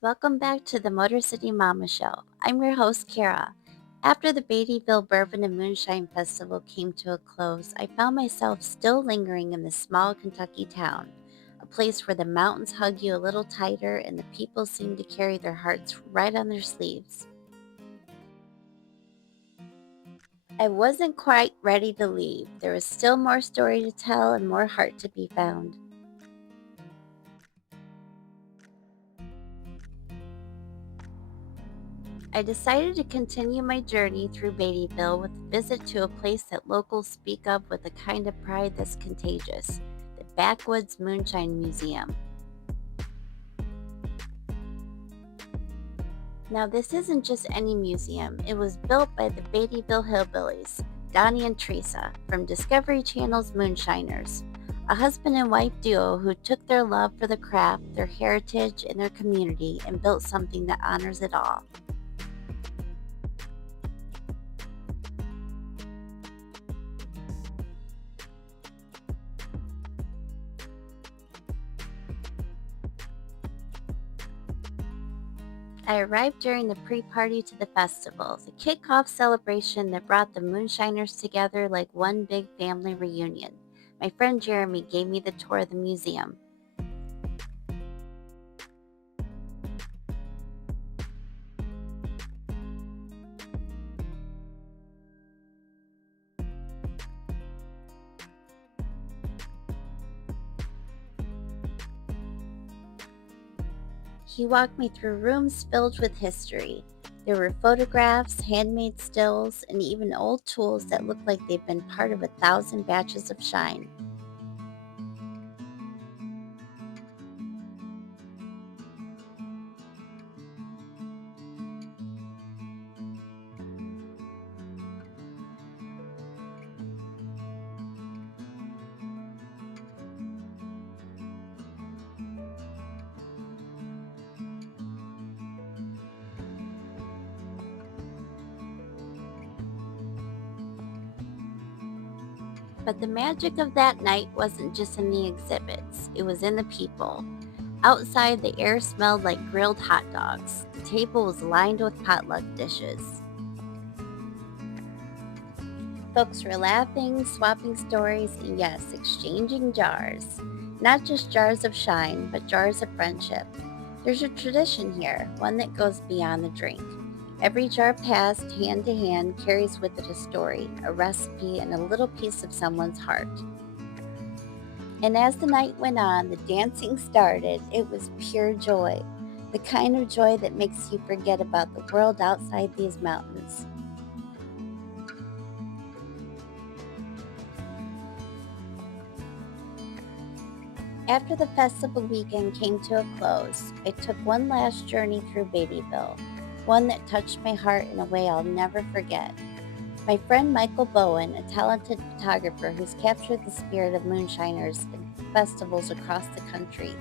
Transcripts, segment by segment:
Welcome back to the Motor City Mama Show. I'm your host, Kara. After the Beattyville Bourbon and Moonshine Festival came to a close, I found myself still lingering in this small Kentucky town, a place where the mountains hug you a little tighter and the people seem to carry their hearts right on their sleeves. I wasn't quite ready to leave. There was still more story to tell and more heart to be found. I decided to continue my journey through Beattyville with a visit to a place that locals speak of with a kind of pride that's contagious, the Backwoods Moonshine Museum. Now, this isn't just any museum, it was built by the Beattyville Hillbillies, Donnie and Teresa, from Discovery Channel's Moonshiners, a husband and wife duo who took their love for the craft, their heritage, and their community and built something that honors it all. I arrived during the pre-party to the festival, the kick-off celebration that brought the Moonshiners together like one big family reunion. My friend Jeremy gave me the tour of the museum. He walked me through rooms filled with history. There were photographs, handmade stills, and even old tools that looked like they'd been part of 1,000 batches of shine. But the magic of that night wasn't just in the exhibits, it was in the people. Outside, the air smelled like grilled hot dogs. The table was lined with potluck dishes. Folks were laughing, swapping stories, and yes, exchanging jars. Not just jars of shine, but jars of friendship. There's a tradition here, one that goes beyond the drink. Every jar passed hand to hand carries with it a story, a recipe, and a little piece of someone's heart. And as the night went on, the dancing started. It was pure joy, the kind of joy that makes you forget about the world outside these mountains. After the festival weekend came to a close, I took one last journey through Beattyville, one that touched my heart in a way I'll never forget. My friend Michael Bowen, a talented photographer who's captured the spirit of moonshiners at festivals across the country,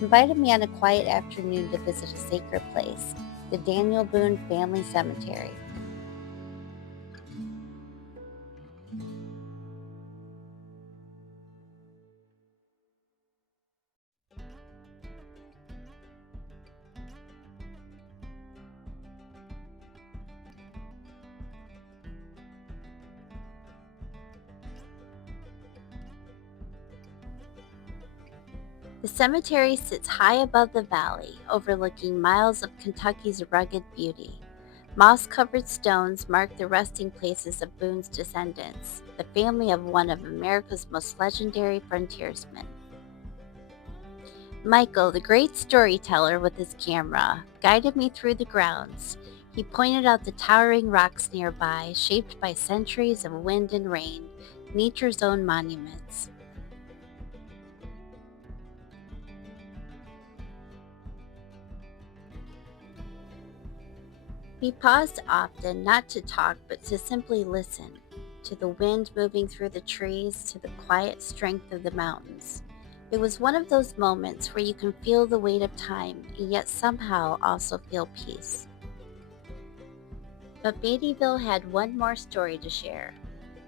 invited me on a quiet afternoon to visit a sacred place, the Daniel Boone Family Cemetery. The cemetery sits high above the valley, overlooking miles of Kentucky's rugged beauty. Moss covered stones mark the resting places of Boone's descendants, the family of one of America's most legendary frontiersmen. Michael, the great storyteller with his camera, guided me through the grounds. He pointed out the towering rocks nearby, shaped by centuries of wind and rain, nature's own monuments. We paused often, not to talk, but to simply listen, to the wind moving through the trees, to the quiet strength of the mountains. It was one of those moments where you can feel the weight of time and yet somehow also feel peace. But Beattyville had one more story to share.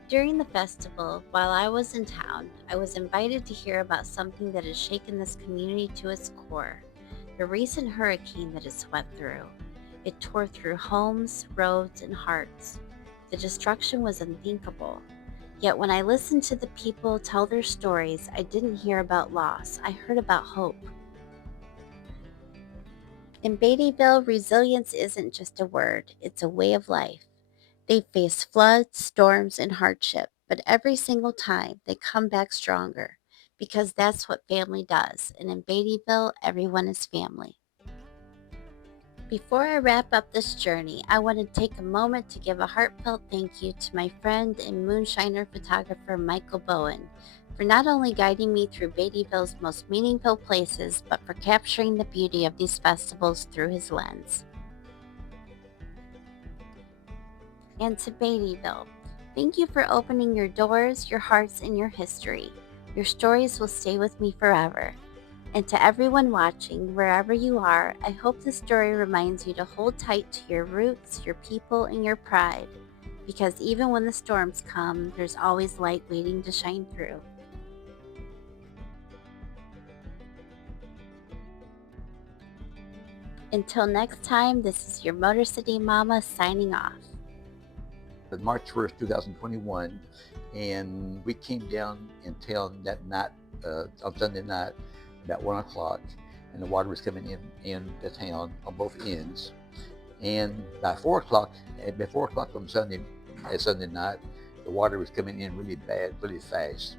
During the festival, while I was in town, I was invited to hear about something that has shaken this community to its core, the recent hurricane that it swept through. It tore through homes, roads, and hearts. The destruction was unthinkable. Yet when I listened to the people tell their stories, I didn't hear about loss. I heard about hope. In Beattyville, resilience isn't just a word, it's a way of life. They face floods, storms, and hardship, but every single time they come back stronger because that's what family does. And in Beattyville, everyone is family. Before I wrap up this journey, I want to take a moment to give a heartfelt thank you to my friend and moonshiner photographer Michael Bowen for not only guiding me through Beattyville's most meaningful places, but for capturing the beauty of these festivals through his lens. And to Beattyville, thank you for opening your doors, your hearts, and your history. Your stories will stay with me forever. And to everyone watching, wherever you are, I hope this story reminds you to hold tight to your roots, your people, and your pride. Because even when the storms come, there's always light waiting to shine through. Until next time, this is your Motor City Mama signing off. March 1st, 2021, and we came down in town that night, on Sunday night, about 1 o'clock, and the water was coming in the town on both ends. And by 4 o'clock, on Sunday night, the water was coming in really bad, really fast.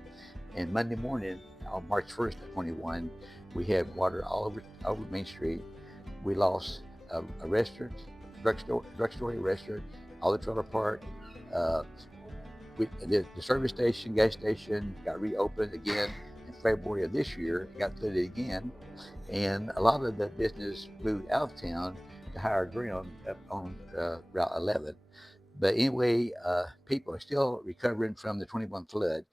And Monday morning, on March 1st of 21, we had water all over Main Street. We lost a restaurant, drugstore, restaurant, all the trailer park. The service station, gas station got reopened again in February of this year. It got flooded again, and a lot of the business moved out of town to higher ground up on Route 11. But anyway, people are still recovering from the 21 flood.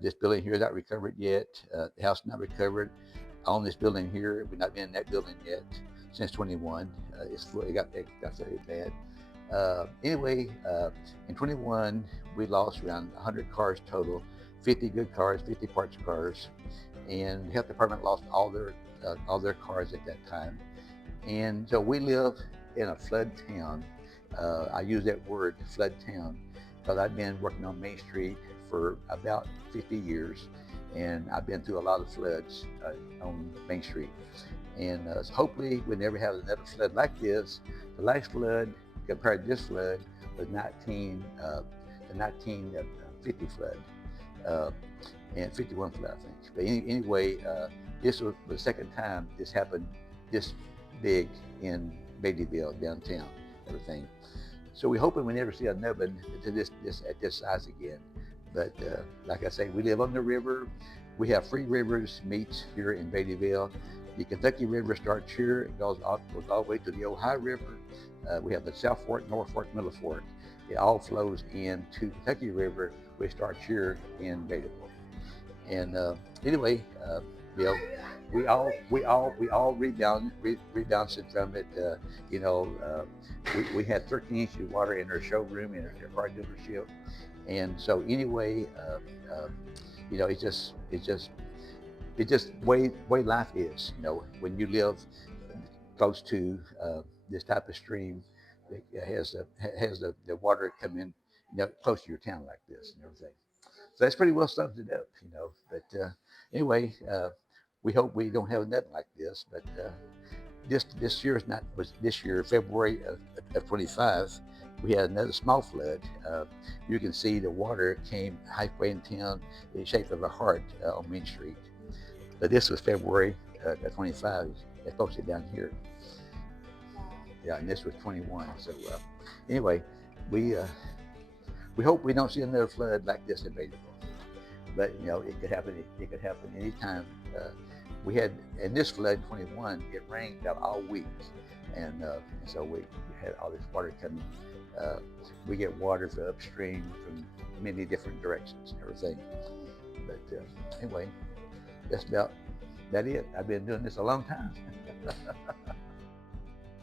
This building here is not recovered yet. The house is not recovered. I own this building here. We've not been in that building yet since 21. It got very bad. Anyway, in 21, we lost around 100 cars total, 50 good cars, 50 parts cars, and the health department lost all their cars at that time. And so we live in a flood town. I use that word, flood town, because I've been working on Main Street for about 50 years, and I've been through a lot of floods on Main Street. And hopefully we never have another flood like this. The last flood compared to this flood was the 1950 flood, and 51 flood, I think. But anyway, this was the second time this happened this big in Beattyville, downtown, everything. So we're hoping we never see another one to this at this size again. But like I say, we live on the river. We have 3 rivers meet here in Beattyville. The Kentucky River starts here and goes all the way to the Ohio River. We have the South Fork, North Fork, Middle Fork. It all flows into Kentucky River, which starts here in Beattyville. And anyway, you know, we all rebounded from it. We had 13 inches of water in our showroom in our car dealership, and so anyway, it's just way life is. When you live close to this type of stream that has the water come in, close to your town like this and everything. So that's pretty well sums it up, But anyway, we hope we don't have nothing like this. But this year was this year, February of 25. We had another small flood. You can see the water came halfway in town in the shape of a heart on Main Street. But this was February of 25. It's posted down here. Yeah, and this was 21. So anyway, we hope we don't see another flood like this in Beattyville. But it could happen. It could happen anytime. We had in this flood 21. It rained about all week, and so we had all this water coming. We get water from upstream from many different directions and everything. But anyway, that's about it. I've been doing this a long time.